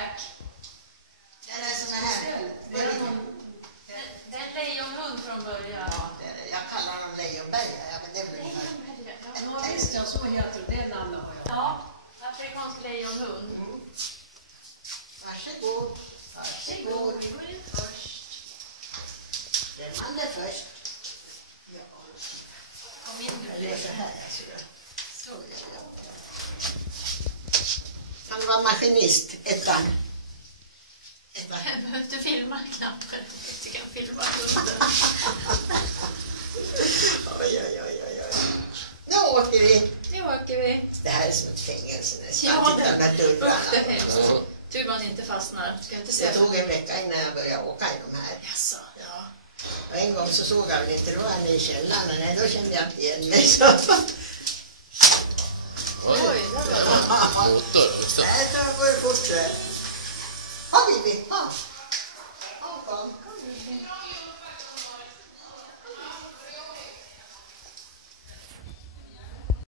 Jack. Är det såna här? Det är en lejonhund från början. Ja, det är det. Jag kallar dem lejonbergare. Ja, men det blir det. Ja, visst, ja, så heter det namnet har jag. Ja, afrikansk lejonhund. Varsågod. Varsågod. Vi går in först. Den man är först. Ja. Kom in Jag du. gör så här. Alltså. Så. Han var maskinist, ettan. Jag behöver inte filma knappen. Jag kan filma hunden. Oj, oj, oj, oj, oj. Nu åker vi. Nu åker vi. Det här är som ett fängelse nästan. Ja, Titta med dörrarna. Usch, det är hemskt. Tur man inte fastnar. Ska jag inte Det säga. tog en vecka innan jag började åka i de här. Jaså, ja. Och en gång så såg jag väl inte, då var han i källaren. Nej, då kände jag inte igen mig. Så. Oj, det var det. Motor också. Nej, så går det fort. Har vi? Ja. Ja, kom.